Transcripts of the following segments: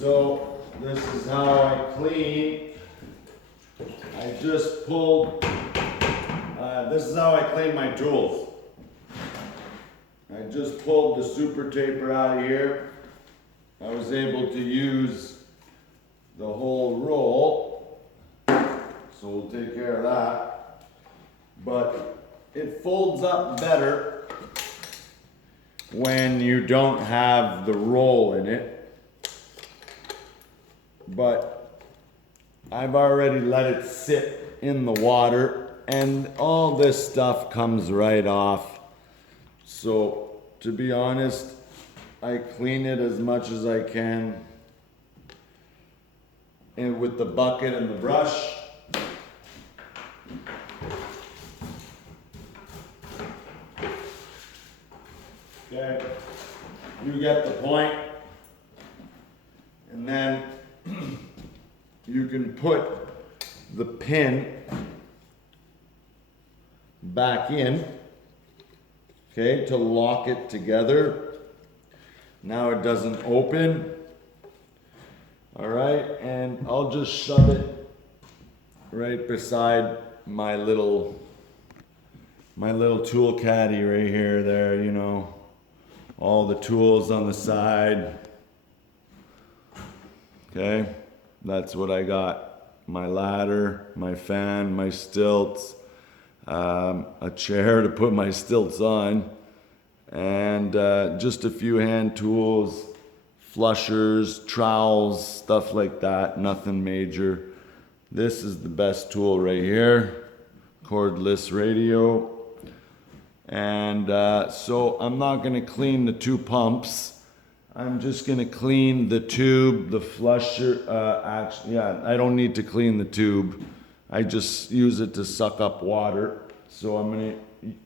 So this is how I clean. I just pulled, this is how I clean my tools. I just pulled the super taper out of here. I was able to use the whole roll, so we'll take care of that. But it folds up better when you don't have the roll in it. But I've already let it sit in the water and all this stuff comes right off. So to be honest, I clean it as much as I can and with the bucket and the brush. Okay, you get the point. And then you can put the pin back in, okay, to lock it together. Now it doesn't open. All right, and I'll just shove it right beside my little tool caddy right here, there, you know, all the tools on the side. Okay, that's what I got. My ladder, my fan, my stilts, a chair to put my stilts on, and just a few hand tools, flushers, trowels, stuff like that, nothing major. This is the best tool right here, cordless radio. And so I'm not gonna clean the two pumps. I'm just gonna clean the tube, the flusher, I don't need to clean the tube. I just use it to suck up water. So I'm gonna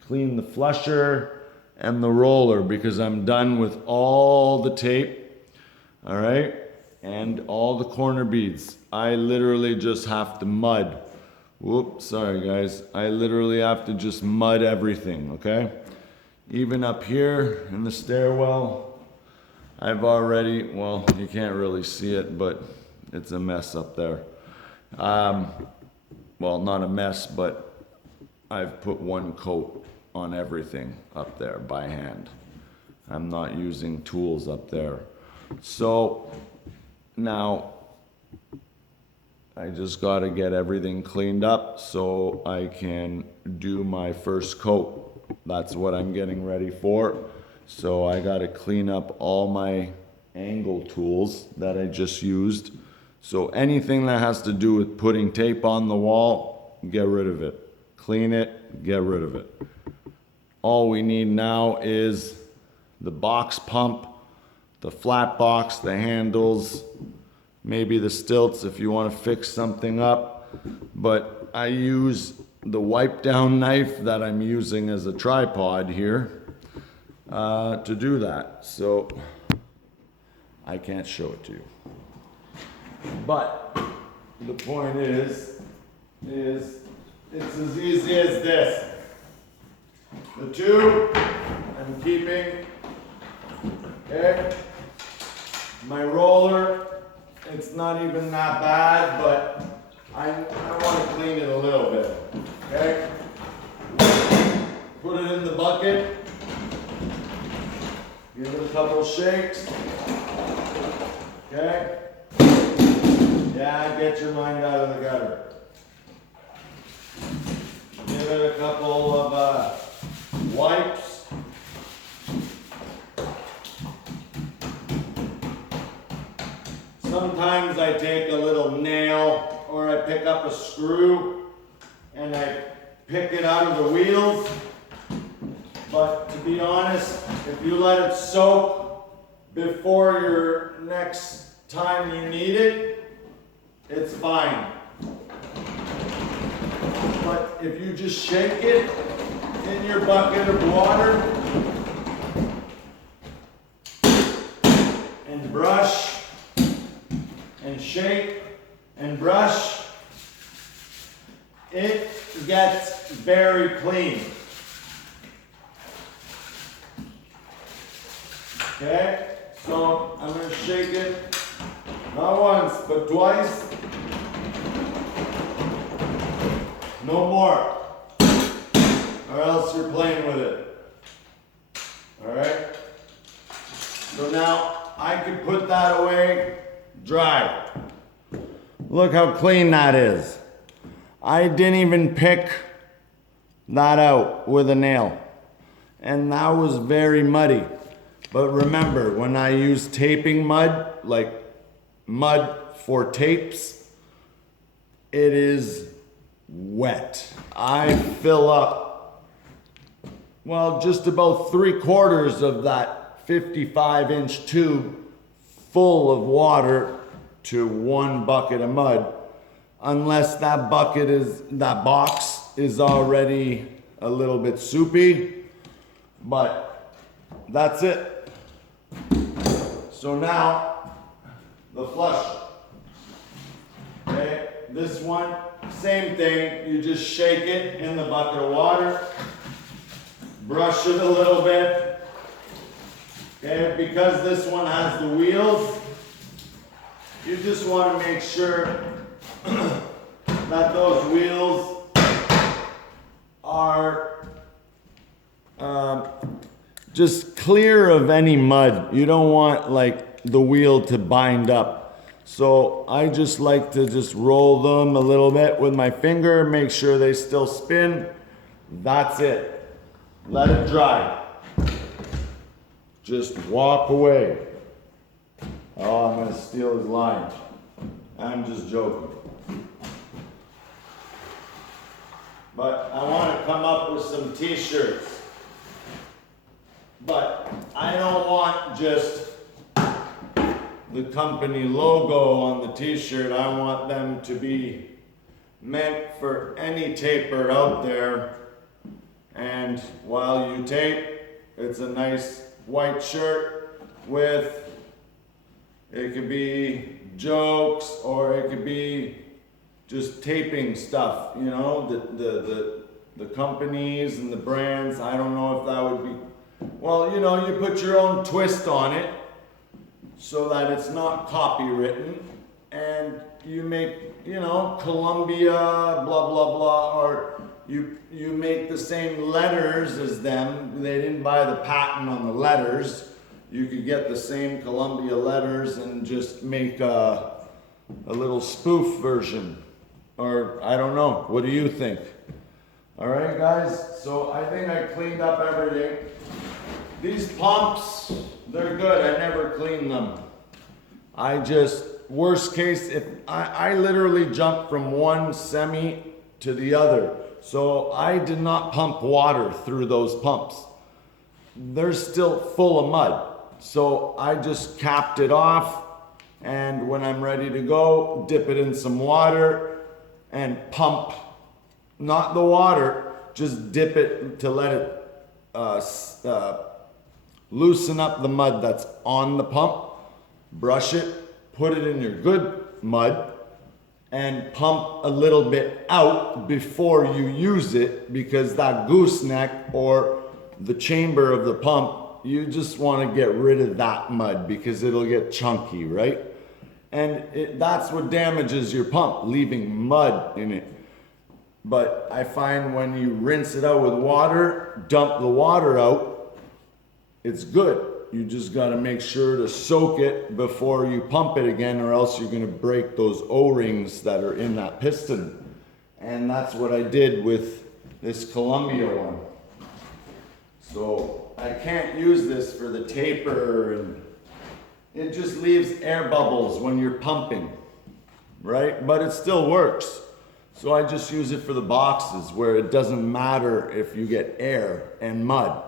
clean the flusher and the roller because I'm done with all the tape, all right? And all the corner beads. I literally just have to mud. Whoops, sorry guys. I literally have to just mud everything, okay? Even up here in the stairwell, I've already, well, you can't really see it, but it's a mess up there. Well, not a mess, but I've put one coat on everything up there by hand. I'm not using tools up there. So now I just got to get everything cleaned up so I can do my first coat. That's what I'm getting ready for. So I got to clean up all my angle tools that I just used. So anything that has to do with putting tape on the wall, get rid of it. Clean it, get rid of it. All we need now is the box pump, the flat box, the handles, maybe the stilts if you want to fix something up. But I use the wipe down knife that I'm using as a tripod here to do that. So I can't show it to you. But the point is it's as easy as this. The tube I'm keeping, okay? My roller, it's not even that bad, but I want to clean it a little bit, okay? Put it in the bucket, give it a couple shakes, okay? Yeah, get your mind out of the gutter. Give it a couple of wipes. Sometimes I take a little nail or I pick up a screw and I pick it out of the wheels. But to be honest, if you let it soak before your next time you need it, it's fine. But if you just shake it in your bucket of water and brush and shake and brush, it gets very clean. Okay, so I'm going to shake it Not once, but twice. No more. Or else you're playing with it. Alright? So now I can put that away dry. Look how clean that is. I didn't even pick that out with a nail. And that was very muddy. But remember, when I use taping mud, like mud for tapes, it is wet. I fill up, well, just about 3/4 of that 55-inch tube full of water to 1 bucket of mud, unless that box is already a little bit soupy, but that's it. So now, the flush. Okay, this one, same thing, you just shake it in the bucket of water, brush it a little bit. Okay, because this one has the wheels, you just want to make sure that those wheels are just clear of any mud. You don't want like the wheel to bind up. So I just like to just roll them a little bit with my finger, make sure they still spin. That's it. Let it dry. Just walk away. Oh, I'm gonna steal his line. I'm just joking. But I want to come up with some t-shirts. But I don't want just the company logo on the t-shirt. I want them to be meant for any taper out there. And while you tape, it's a nice white shirt with, it could be jokes or it could be just taping stuff, you know, the companies and the brands. I don't know if that would be, well, you know, you put your own twist on it so that it's not copywritten, and you make, you know, Columbia, blah, blah, blah, or you make the same letters as them. They didn't buy the patent on the letters. You could get the same Columbia letters and just make a little spoof version. Or I don't know, what do you think? All right, guys, so I think I cleaned up everything. These pumps, they're good. I never clean them. I just, worst case, if I literally jumped from one semi to the other. So I did not pump water through those pumps. They're still full of mud. So I just capped it off, and when I'm ready to go, dip it in some water and pump, not the water, just dip it to let it loosen up the mud that's on the pump, brush it, put it in your good mud, and pump a little bit out before you use it, because that gooseneck or the chamber of the pump, you just want to get rid of that mud because it'll get chunky, right? And that's what damages your pump, leaving mud in it. But I find when you rinse it out with water, dump the water out, it's good. You just got to make sure to soak it before you pump it again, or else you're going to break those O-rings that are in that piston. And that's what I did with this Columbia one. So I can't use this for the taper, and it just leaves air bubbles when you're pumping, right? But it still works. So I just use it for the boxes where it doesn't matter if you get air and mud.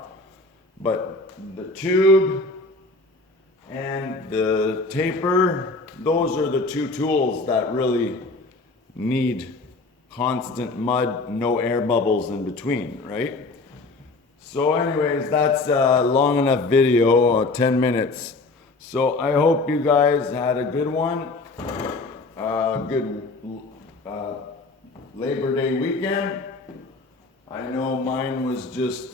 But the tube and the taper, those are the two tools that really need constant mud, no air bubbles in between, right? So anyways, that's a long enough video, 10 minutes. So I hope you guys had a good one, good Labor Day weekend. I know mine was just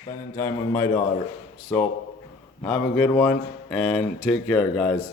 spending time with my daughter. So have a good one and take care, guys.